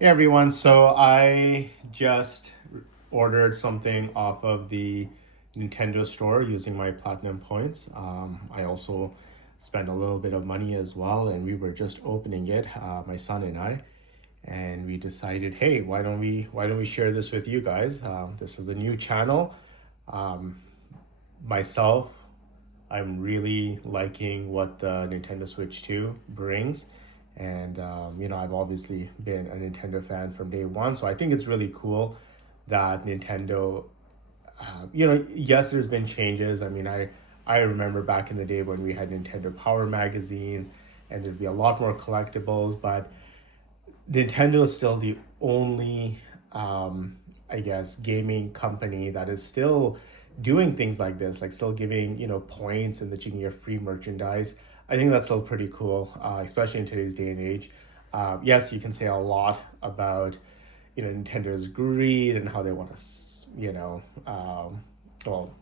Hey everyone, so I just ordered something off of the Nintendo store using my Platinum points. I also spent a little bit of money as well, and we were just opening it, my son and I, and we decided, hey, why don't we share this with you guys? This is a new channel. Myself, I'm really liking what the Nintendo Switch 2 brings. And, I've obviously been a Nintendo fan from day one. So I think it's really cool that Nintendo, yes, there's been changes. I remember back in the day when we had Nintendo Power magazines and there'd be a lot more collectibles, but Nintendo is still the only, I guess, gaming company that is still doing things like this, like still giving, points and that you can get free merchandise. I think that's still pretty cool, especially in today's day and age. Yes, you can say a lot about, Nintendo's greed and how they want to, well,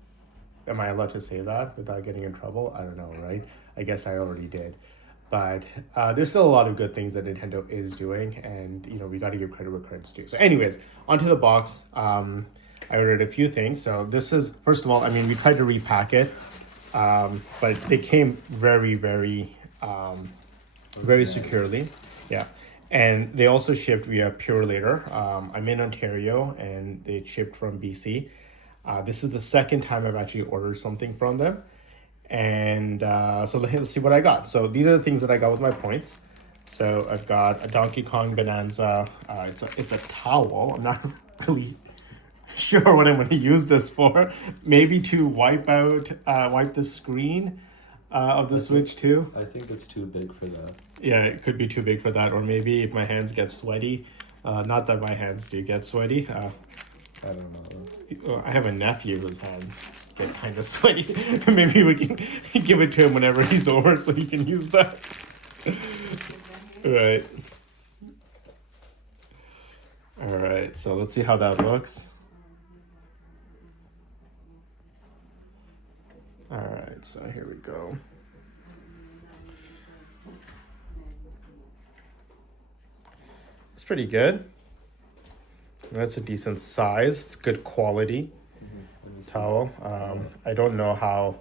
am I allowed to say that without getting in trouble? I don't know, right? I guess I already did. But there's still a lot of good things that Nintendo is doing, and we got to give credit where credit's due. So, anyways, onto the box. I ordered a few things. So this is first of all, we tried to repack it, but they came very, very, very Nice. securely. Yeah, and they also shipped via Pure Later. I'm in Ontario, and they shipped from BC. This is the second time I've actually ordered something from them. And so let's see what I got. So these are the things that I got with my points. So I've got a Donkey Kong Bonanza. It's a towel. I'm not really sure what I'm going to use this for. Maybe to wipe the screen of the I think Switch too. I think it's too big for that. Yeah, it could be too big for that. Or maybe if my hands get sweaty. Not that my hands do get sweaty. I don't know. I have a nephew whose hands get kind of sweaty. Maybe we can give it to him whenever he's over so he can use that. Right. All right. So let's see how that looks. All right. So here we go. It's pretty good. That's a decent size. It's good quality towel. I don't know how.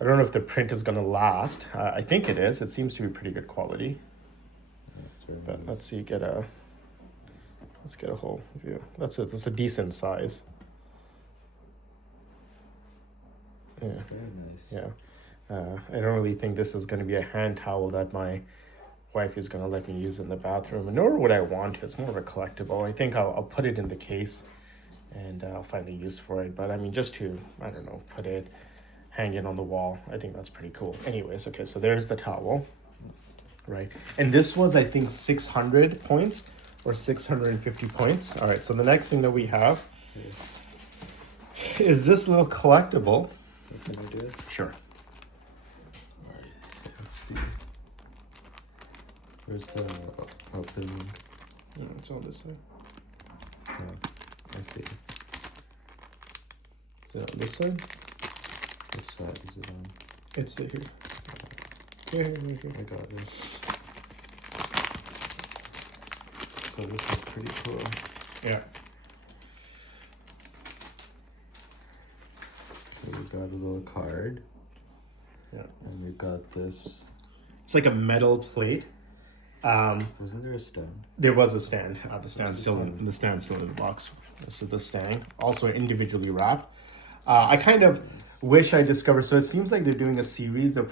I don't know if the print is gonna last. I think it is. It seems to be pretty good quality. That's very But nice. let's get a whole view. That's a decent size. Yeah, That's very nice. yeah. I don't really think this is gonna be a hand towel that my wife is gonna let me use in the bathroom, nor would I want to. It's more of a collectible. I think I'll put it in the case, and I'll find a use for it. But just to I don't know, put it, hang it on the wall. I think that's pretty cool. Anyways, okay, so there's the towel, right? And this was I think 600 points or 650 points. All right, so the next thing that we have Okay. is this little collectible. Can I do it? Sure. Alright, so let's see. Where's the open? Yeah, it's on this side. No, I see. Is it on this side? Which side is it on? It's here. Here. I got it. So this is pretty cool. Yeah. So we got a little card, Yeah. and we got this. It's like a metal plate. Wasn't there a stand? There was a stand. The What's stand the still stand? in the stand still in the box. This is the stand, also individually wrapped. I kind of wish I discovered. So it seems like they're doing a series. They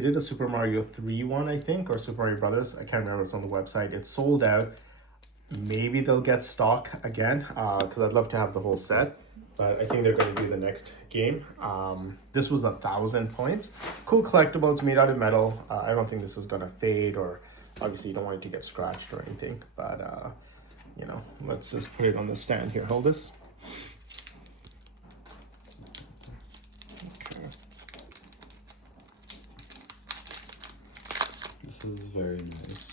did a Super Mario 3 one, I think, or Super Mario Brothers. I can't remember. It's on the website. It's sold out. Maybe they'll get stock again because I'd love to have the whole set. But I think they're going to do the next game. This was 1,000 points. Cool collectible. It's made out of metal. I don't think this is going to fade, or obviously you don't want it to get scratched or anything. But let's just put it on the stand here. Hold this. This is very nice.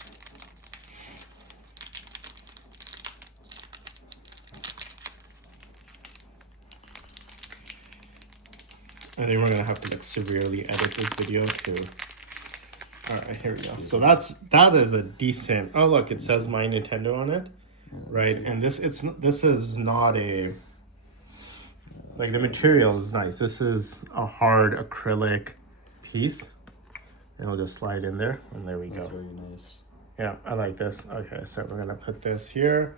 I think we're gonna have to severely edit this video to All right, here we go. So that is a decent. Oh, look, it says My Nintendo on it, right? And this is not a like the material is nice. This is a hard acrylic piece. It'll just slide in there, and there we That's go. very nice. Yeah, I like this. Okay, so we're gonna put this here.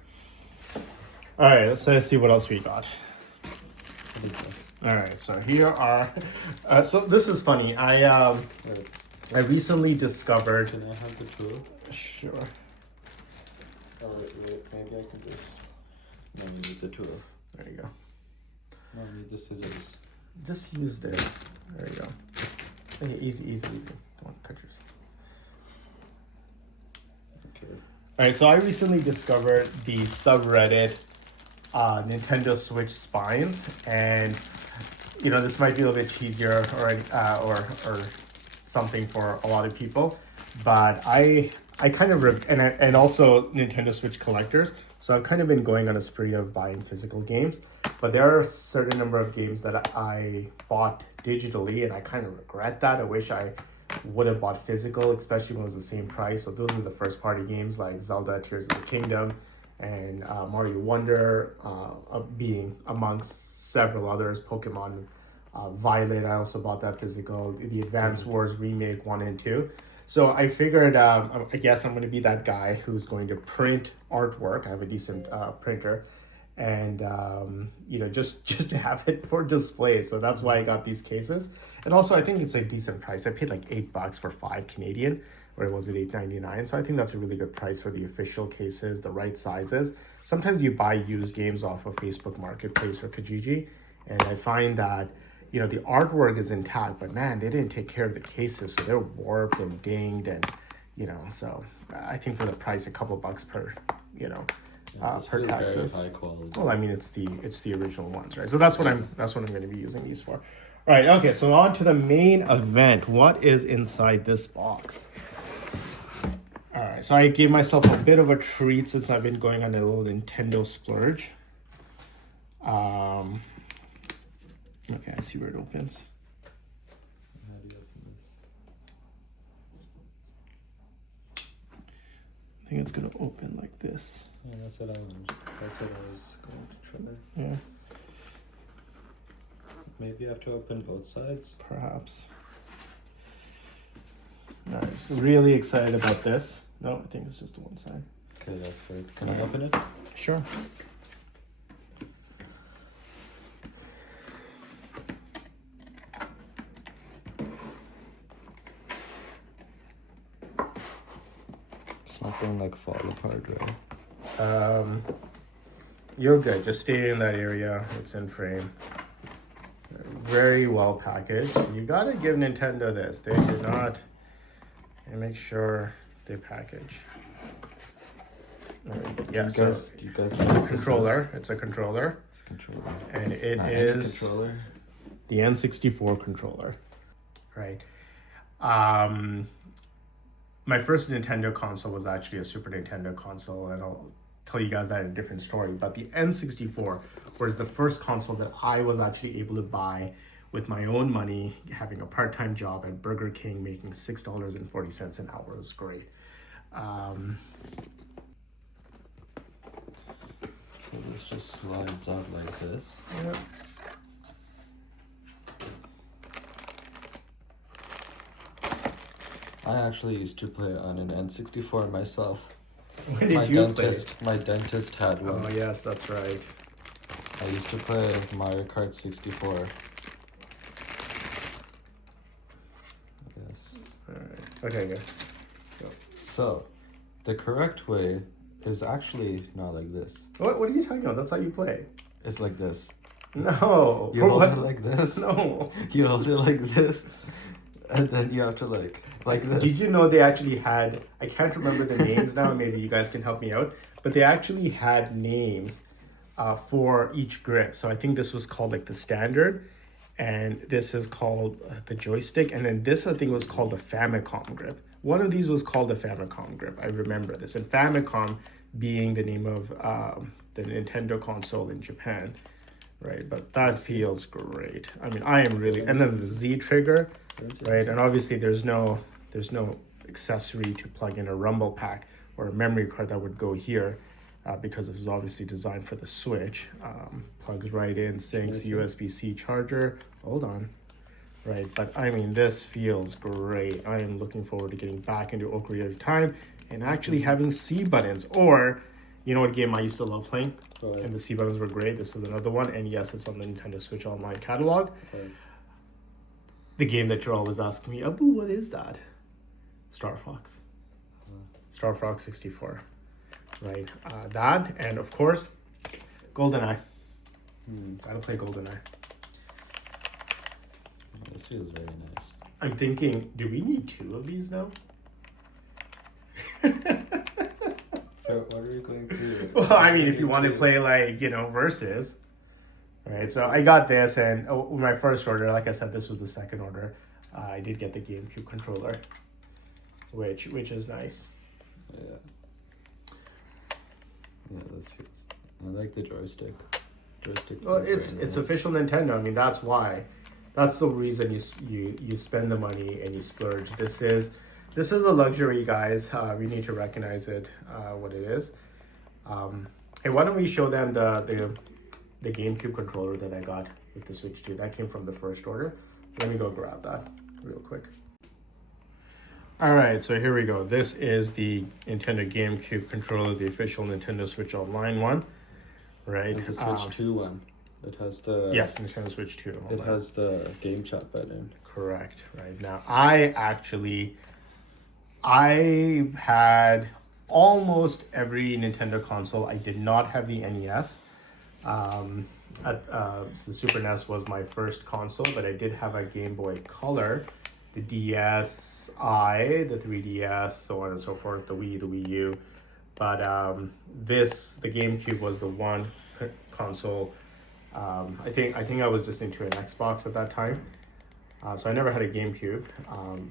All right, let's see what else we got. What is this? All right, so here are. So this is funny. I recently discovered. Can I have the tool? Sure. Oh, wait, maybe I can do it. No, you need the tool. There you go. No, you need the scissors. Just use this. There you go. Okay, easy. Don't cut yourself. Okay. All right, so I recently discovered the subreddit Nintendo Switch spines, and you know this might be a little bit cheesier or something for a lot of people, but I kind of and also Nintendo Switch collectors. So I've kind of been going on a spree of buying physical games, but there are a certain number of games that I bought digitally, and I kind of regret that. I wish I would have bought physical, especially when it was the same price. So those are the first party games like Zelda Tears of the Kingdom and Mario Wonder, being amongst several others. Pokemon Violet, I also bought that physical. The Advance Wars Remake 1 and 2. So I figured, I guess I'm going to be that guy who's going to print artwork. I have a decent printer, and you know, just to have it for display. So that's why I got these cases. And also, I think it's a decent price. I paid like $8 for 5 Canadian, or was it $8.99? So I think that's a really good price for the official cases, the right sizes. Sometimes you buy used games off of Facebook Marketplace or Kijiji, and I find that, you know, the artwork is intact, but man, they didn't take care of the cases, so they're warped and dinged, and you know, so I think for the price, a couple bucks per, you know, per taxes. Very high quality. Well, I mean, it's the original ones, right? So that's what I'm going to be using these for. All right, okay. So on to the main event. What is inside this box? All right, so I gave myself a bit of a treat since I've been going on a little Nintendo splurge. Okay, I see where it opens. How do you open this? I think it's gonna open like this. Yeah, that's what I was going to try. Yeah, Maybe you have to open both sides. perhaps. All right, so really excited about this. No, I think it's just the one side. Okay, that's good. Can I open it? Sure. It's not going like fall apart, right? You're good. Just stay in that area. It's in frame. Very well packaged. You gotta give Nintendo this. They do not. They make sure they package. Yeah, so you guys it's a controller. It's a controller, It's a controller. and it Any is controller. the N64 controller, right? My first Nintendo console was actually a Super Nintendo console, and I'll tell you guys that in a different story. But the N64 was the first console that I was actually able to buy with my own money, having a part-time job at Burger King, making $6.40 an hour. It was great. So this just slides out like this. Yeah. I actually used to play on an N64 myself. When did you play? My dentist had one. Oh yes, that's right. I used to play Mario Kart 64. Yes. All right. Okay, good. So, the correct way is actually not like this. What are you talking about? That's how you play. It's like this. No. You For hold what? it like this. No. You hold it like this. And then you have to like this. Did you know they actually had, I can't remember the names now, maybe you guys can help me out, but they actually had names for each grip. So I think this was called like the standard, and this is called the joystick, and then this I think was called the Famicom grip. One of these was called the Famicom grip. I remember this. And Famicom being the name of the Nintendo console in Japan, right? But that feels great. I mean, I am really, and then the Z trigger, right? And obviously there's no accessory to plug in a rumble pack or a memory card that would go here, because this is obviously designed for the Switch. Plugs right in, syncs, USB-C charger. Hold on. Right, but I mean, this feels great. I am looking forward to getting back into Ocarina of Time and actually having C buttons. Or, you know what game I used to love playing? And the C buttons were great. This is another one. And yes, it's on the Nintendo Switch Online catalog. The game that you're always asking me, Abu, what is that? Star Fox. Star Fox 64. Right, that, and of course, GoldenEye. Gotta play GoldenEye. This feels very nice. I'm thinking, do we need 2 of these now? What are you going to? Well, I mean, if you want to play like, you know, versus. Right, so I got this, and my first order, like I said, this was the second order. I did get the GameCube controller, which is nice. Yeah. Yeah, this feels. I like the joystick. Well, feels very it's nice. official Nintendo. I mean, that's why. That's the reason you spend the money and you splurge. This is a luxury, guys. We need to recognize it, what it is. Hey, why don't we show them the GameCube controller that I got with the Switch 2? That came from the first order. Let me go grab that real quick. All right, so here we go. This is the Nintendo GameCube controller, the official Nintendo Switch Online one, right? And the Switch 2 one. It has the. Yes, Nintendo Switch 2. It has the game chat button. Correct. Right now, I had almost every Nintendo console. I did not have the NES. So the Super NES was my first console, but I did have a Game Boy Color, the DSi, the 3DS, so on and so forth, the Wii, the Wii U. But the GameCube was the one console. I think I was just into an Xbox at that time. So I never had a GameCube.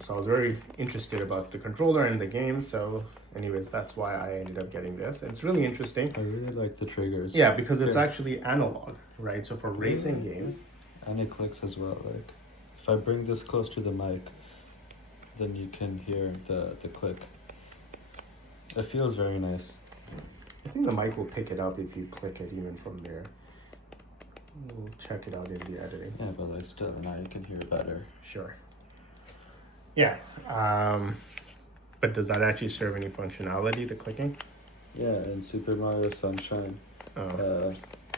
So I was very interested about the controller and the game. So anyways, that's why I ended up getting this. And it's really interesting. I really like the triggers. Yeah, because it's actually analog, right? So for racing games. And it clicks as well. Like, if I bring this close to the mic, then you can hear the click. It feels very nice. I think the mic will pick it up if you click it even from there. We'll check it out in the editing. Yeah, but like still, now you can hear better. Sure. Yeah. But does that actually serve any functionality, the clicking? Yeah, in Super Mario Sunshine,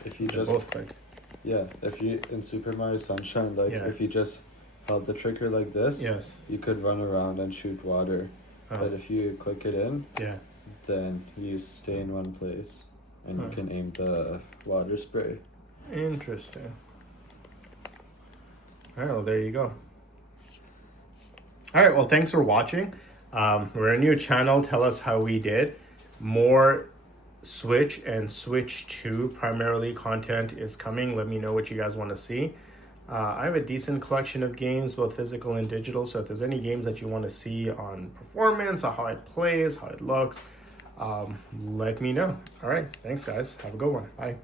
if you They just both click. yeah, if you in Super Mario Sunshine, like Yeah. if you just held the trigger like this, Yes. you could run around and shoot water. Oh, But if you click it in, yeah. then you stay in one place, and Huh. you can aim the water spray. Interesting. All right, well, there you go. All right, well, thanks for watching. We're a new channel. Tell us how we did. More Switch and Switch 2 primarily content is coming. Let me know what you guys want to see. I have a decent collection of games, both physical and digital. So if there's any games that you want to see on performance or how it plays, how it looks, let me know. All right, thanks, guys. Have a good one. Bye.